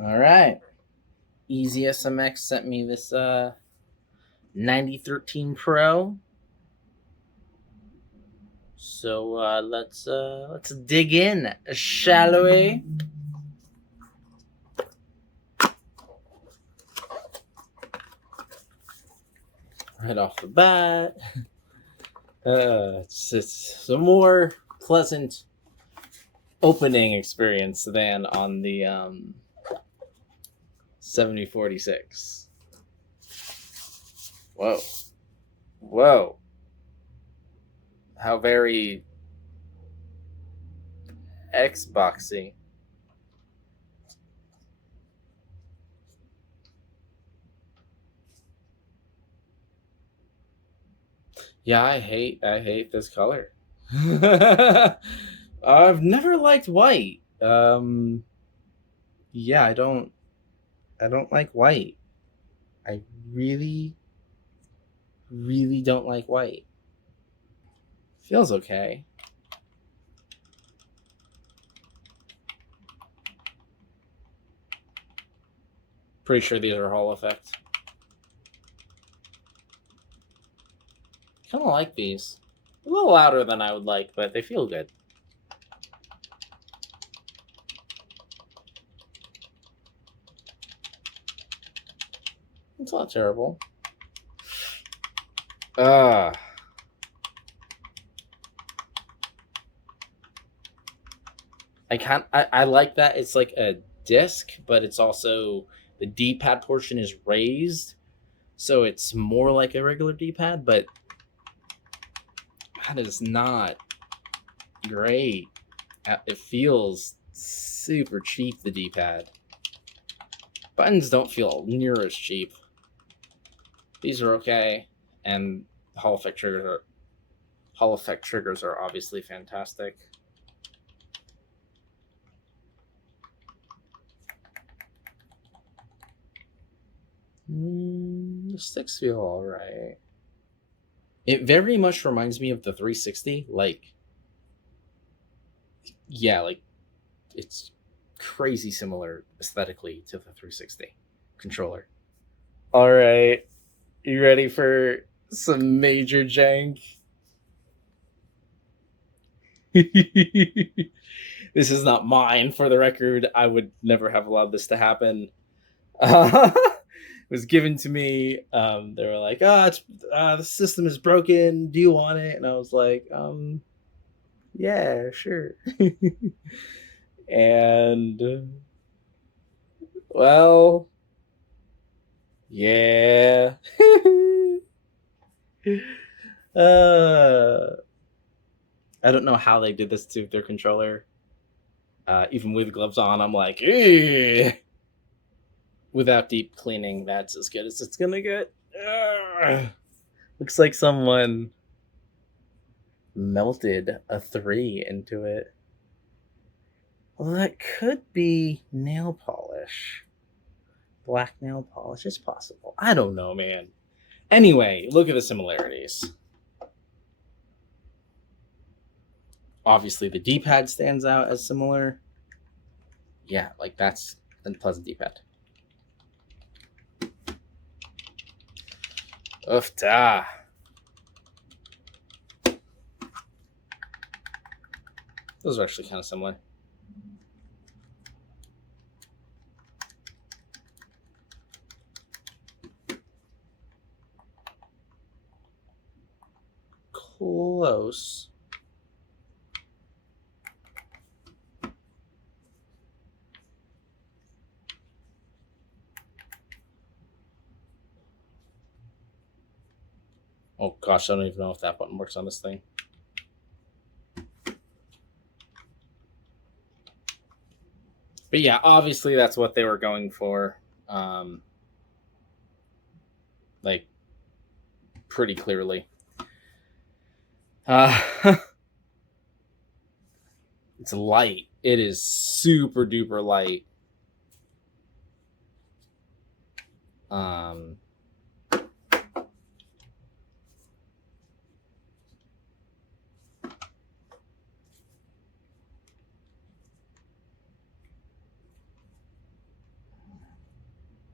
All right. EasySMX sent me this 9013 Pro. So let's dig in, shall we? Right off the bat, it's just a more pleasant opening experience than on the 7046. Whoa, whoa! How very Xboxy. Yeah, I hate this color. I've never liked white. Yeah, I don't like white. I really really don't like white. Feels okay. Pretty sure these are Hall effect. Kind of like these. A little louder than I would like, but they feel good. It's not terrible. Ah. I like that it's like a disc, but it's also the D-pad portion is raised, so it's more like a regular D-pad, but that is not great. It feels super cheap, the D-pad. Buttons don't feel near as cheap. These are okay, and Hall effect triggers are obviously fantastic. The sticks feel all right. It very much reminds me of the 360. Like, yeah, like it's crazy similar aesthetically to the 360 controller. All right, you ready for some major jank? This is not mine, for the record. I would never have allowed this to happen. It was given to me. They were like, the system is broken. Do you want it? And I was like, yeah, sure. And, well, yeah. uh, I don't know how they did this to their controller. Even with gloves on, I'm like, eh. Without deep cleaning, that's as good as it's gonna get. Looks like someone melted a 3 into it. Well, that could be nail polish. Black nail polish is possible. I don't know, man. Anyway, look at the similarities. Obviously, the D-pad stands out as similar. Yeah, like that's a pleasant D-pad. Oof da. Those are actually kind of similar. Close. Oh gosh, I don't even know if that button works on this thing. But yeah, obviously that's what they were going for. Like, pretty clearly. It's light. It is super duper light.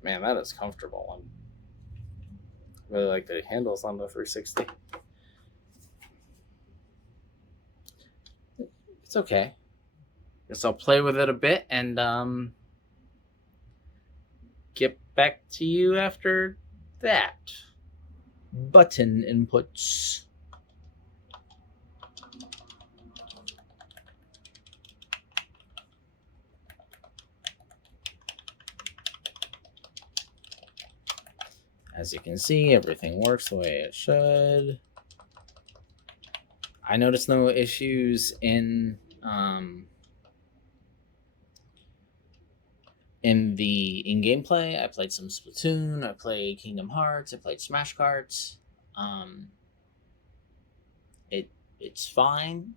Man, that is comfortable. I really like the handles on the 360. It's okay. Guess I'll play with it a bit and get back to you after that. Button inputs. As you can see, everything works the way it should. I noticed no issues in in-game play. I played some Splatoon, I played Kingdom Hearts, I played Smash Cards. It's fine.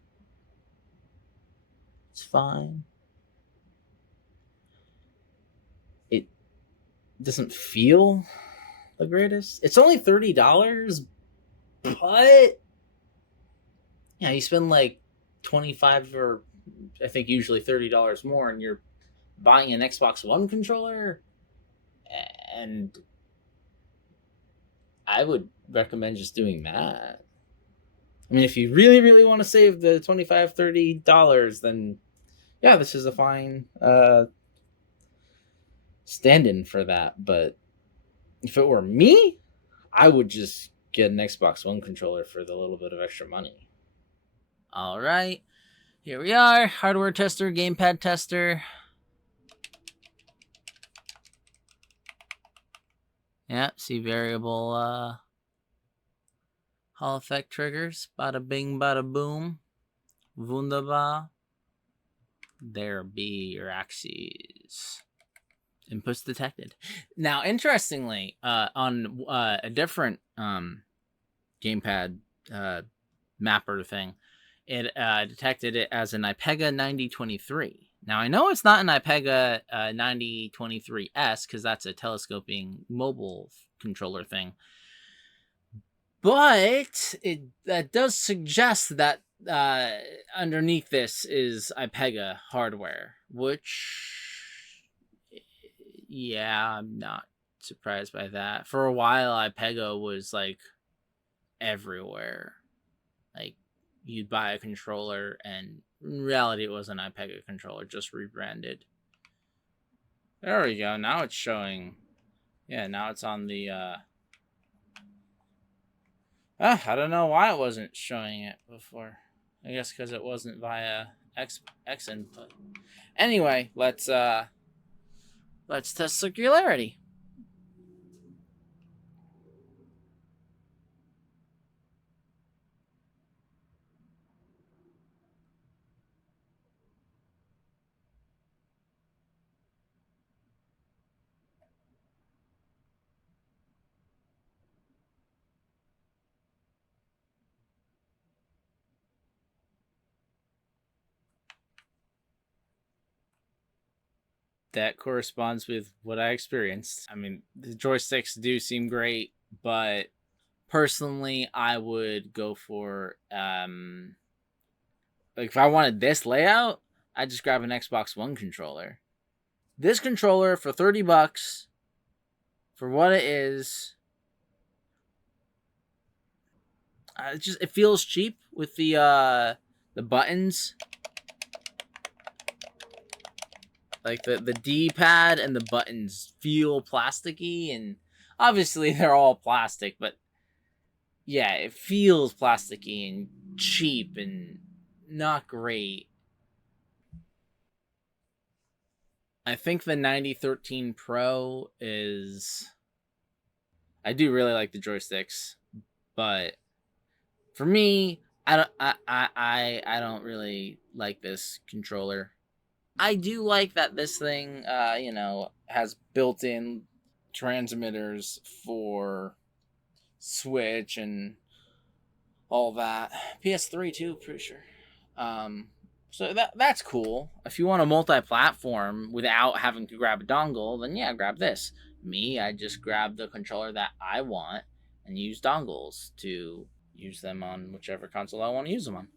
It's fine. It doesn't feel the greatest. It's only $30, but yeah, you spend like 25 or I think usually $30 more, and you're buying an Xbox One controller. And I would recommend just doing that. I mean, if you really, really want to save the $25, $30, then yeah, this is a fine stand-in for that. But if it were me, I would just get an Xbox One controller for the little bit of extra money. All right, here we are, hardware tester, gamepad tester. Yeah, see variable Hall effect triggers. Bada bing, bada boom. Wunderbar. There be your axes. Inputs detected. Now, interestingly, on a different gamepad mapper thing, it detected it as an Ipega 9023. Now, I know it's not an Ipega 9023S because that's a telescoping mobile controller thing. But that does suggest that underneath this is Ipega hardware, which, yeah, I'm not surprised by that. For a while, Ipega was like everywhere. Like, you'd buy a controller, and in reality, it was an Ipega controller, just rebranded. There we go. Now it's showing. Yeah, now it's on the. I don't know why it wasn't showing it before. I guess because it wasn't via X input. Anyway, let's test circularity. That corresponds with what I experienced. I mean, the joysticks do seem great, but personally, I would go for like if I wanted this layout, I'd just grab an Xbox One controller. This controller for $30 for what it is. It feels cheap with the buttons. Like the D-pad and the buttons feel plasticky, and obviously they're all plastic, but yeah, it feels plasticky and cheap and not great. I think the 9013 Pro is. I do really like the joysticks, but for me, I don't really like this controller. I do like that this thing, has built-in transmitters for Switch and all that. PS3 too, pretty sure. So that's cool. If you want a multi-platform without having to grab a dongle, then yeah, grab this. Me, I just grab the controller that I want and use dongles to use them on whichever console I want to use them on.